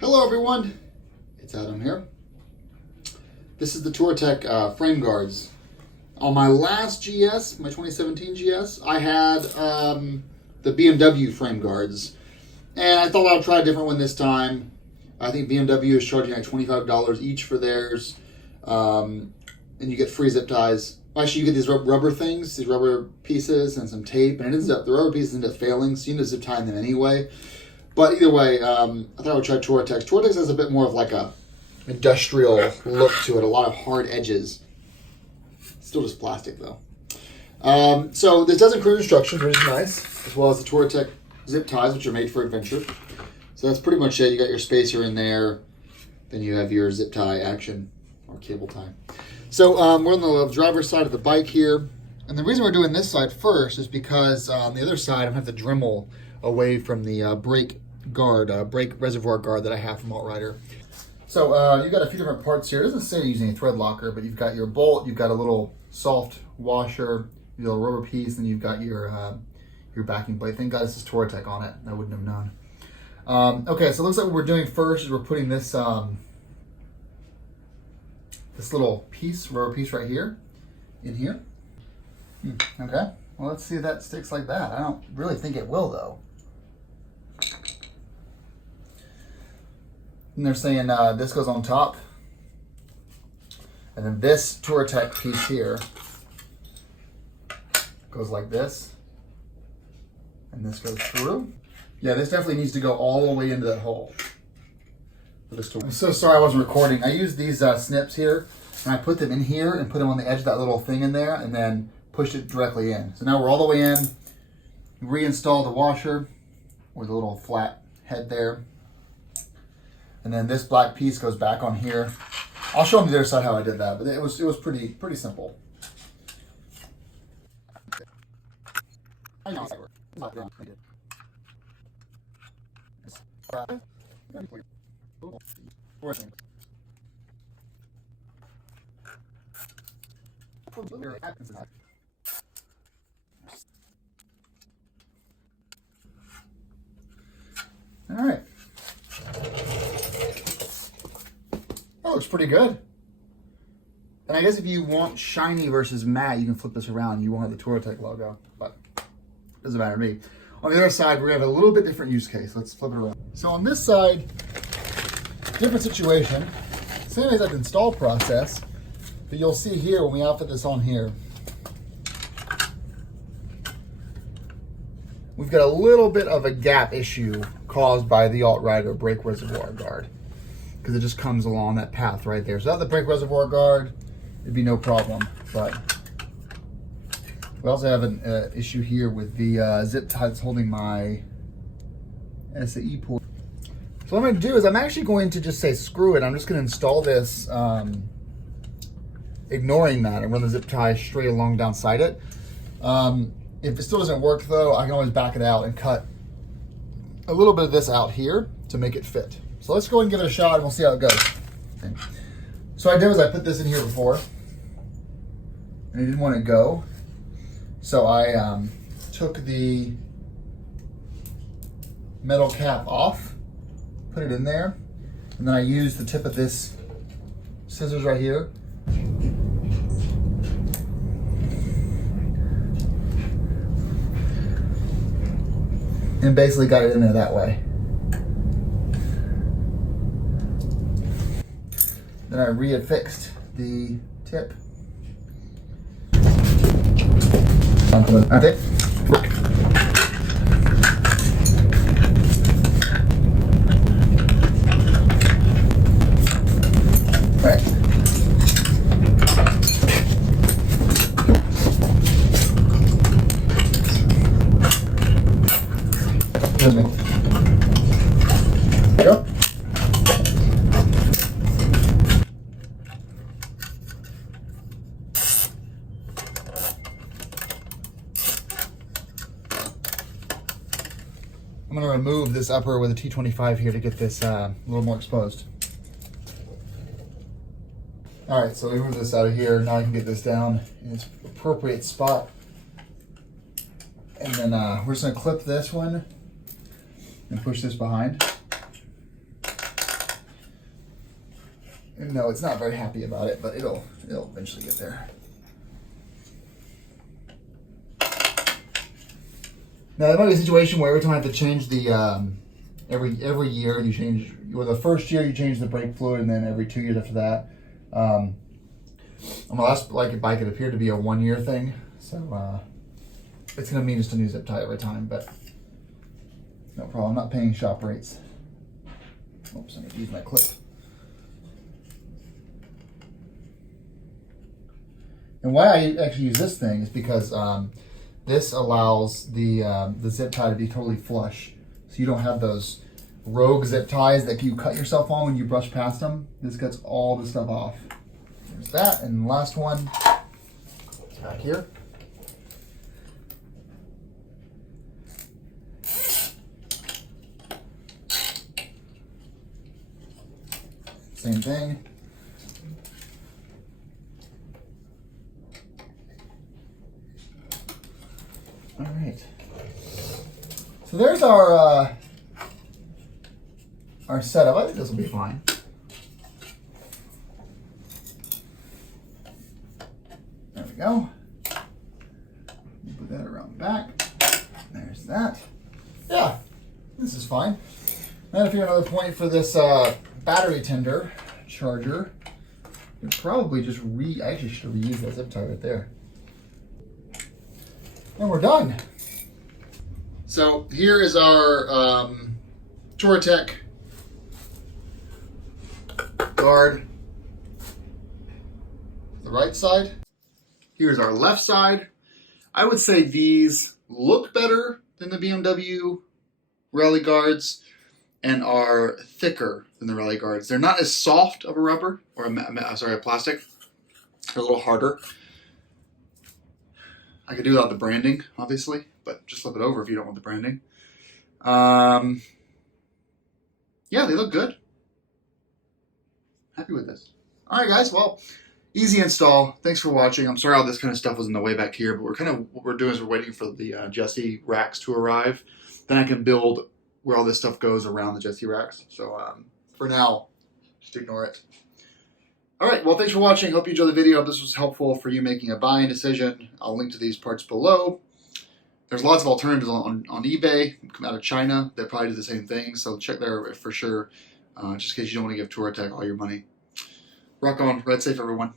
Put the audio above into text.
Hello everyone, it's Adam here. This is the Touratech frame guards. On my last GS, my 2017 GS, I had the BMW frame guards. And I thought I'd try a different one this time. I think BMW is charging like $25 each for theirs. And you get free zip ties. Actually, you get these rubber things, these rubber pieces and some tape. And the rubber pieces end up failing, so you end up zip tying them anyway. But either way, I thought I would try Touratech. Touratech has a bit more of like a industrial look to it, a lot of hard edges. Still just plastic though. So this does include instructions, which is nice, as well as the Touratech zip ties, which are made for adventure. So that's pretty much it. You got your spacer in there, then you have your zip tie action or cable tie. So we're on the driver's side of the bike here. And the reason we're doing this side first is because on the other side, I'm going to have the Dremel away from the brake reservoir guard that I have from Altrider. So you've got a few different parts here. It doesn't say using a thread locker, but you've got your bolt, you've got a little soft washer, you've got a rubber piece, and you've got your backing plate. Thank God this is Touratech on it. I wouldn't have known. Okay, so it looks like what we're doing first is we're putting this this little piece, rubber piece right here, in here. Okay, well let's see if that sticks like that. I don't really think it will though. And they're saying this goes on top. And then this Touratech piece here goes like this. And this goes through. Yeah, this definitely needs to go all the way into that hole. I'm so sorry I wasn't recording. I used these snips here, and I put them in here and put them on the edge of that little thing in there, and then pushed it directly in. So now we're all the way in. Reinstall the washer with a little flat head there. And then this black piece goes back on here. I'll show them the other side how I did that, but it was pretty simple. All right. That looks pretty good. And I guess if you want shiny versus matte, you can flip this around. You won't have the Touratech logo, but it doesn't matter to me. On the other side, we're gonna have a little bit different use case. Let's flip it around. So on this side, different situation. Same exact install process, but you'll see here when we outfit this on here, we've got a little bit of a gap issue caused by the Altrider brake reservoir guard, because it just comes along that path right there. So without the brake reservoir guard, it'd be no problem. But we also have an issue here with the zip tie that's holding my SAE port. So what I'm going to do is I'm actually going to just say screw it. I'm just going to install this, ignoring that, and run the zip tie straight along downside it. If it still doesn't work though, I can always back it out and cut a little bit of this out here to make it fit. So let's go and give it a shot and we'll see how it goes. Okay. So what I did was I put this in here before and I didn't want to go. So I took the metal cap off, put it in there, and then I used the tip of this scissors right here and basically got it in there that way. Then I reaffixed the tip. Okay. All right. Excuse me. There you go. I'm going to remove this upper with a T25 here to get this a little more exposed. All right, so we move this out of here. Now I can get this down in its appropriate spot. And then we're just gonna clip this one and push this behind. No, it's not very happy about it, but it'll eventually get there. Now there might be a situation where every time I have to change the every year you change, or the first year you change the brake fluid, and then every 2 years after that. On my last bike, it appeared to be a 1 year thing, so it's gonna mean just a new zip tie every time, but no problem. I'm not paying shop rates. Oops, I'm gonna use my clip. And why I actually use this thing is because this allows the zip tie to be totally flush, so you don't have those rogue zip ties that you cut yourself on when you brush past them. This cuts all the stuff off. There's that, and the last one back here. Same thing. All right. So there's our setup. I think this will be fine. There we go. Put that around the back. There's that. Yeah, this is fine. Now if you're another point for this battery tender charger, you probably just I actually should have reused that zip tie right there. And we're done. So here is our Touratech guard. The right side. Here's our left side. I would say these look better than the BMW rally guards and are thicker than the rally guards. They're not as soft of a rubber, or a plastic. They're a little harder. I could do without the branding, obviously, but just flip it over if you don't want the branding. Yeah, they look good. Happy with this. All right, guys. Well, easy install. Thanks for watching. I'm sorry all this kind of stuff was in the way back here, but what we're doing is we're waiting for the Jesse racks to arrive. Then I can build where all this stuff goes around the Jesse racks. So for now, just ignore it. All right, well, thanks for watching. Hope you enjoyed the video. Hope this was helpful for you making a buying decision. I'll link to these parts below. There's lots of alternatives on eBay, come out of China. They probably do the same thing, so check there for sure, just in case you don't want to give Touratech all your money. Rock on. Ride safe, everyone.